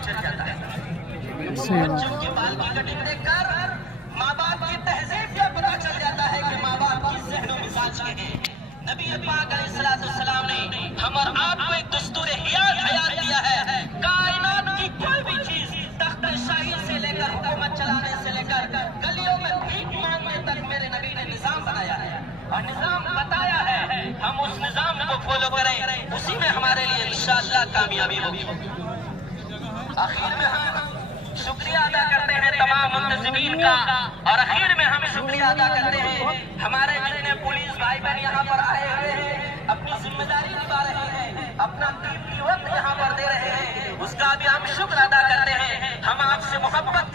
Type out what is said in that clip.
चढ़ जाता है। बच्चों के बाल की कटिंग देखकर माँ बाप की तहजीब का पता चल जाता है कि माँ बाप किस ज़हन व मिजाज के हैं। नबी पाक अलैहिस्सलाम ने हम और आपको एक दस्तूर हयात दिया है। कायनात की कोई भी चीज तख्त-ए-शाही से लेकर हुकूमत चलाने से लेकर गलियों में भीख मांगने तक मेरे नबी ने निजाम बनाया है और निजाम बताया है। हम उस निजाम को फॉलो करें, उसी में हमारे लिए इंशाअल्लाह कामयाबी होगी। आखिर में हम शुक्रिया अदा करते हैं तमाम मुंतजिमीन का और आखिर में हम शुक्रिया अदा करते हैं हमारे जितने पुलिस भाई बहन यहाँ पर आए हुए हैं, अपनी जिम्मेदारी निभा रहे हैं, अपना कीमती वक्त यहाँ पर दे रहे हैं, उसका भी हम शुक्र अदा करते हैं। हम आपसे मोहब्बत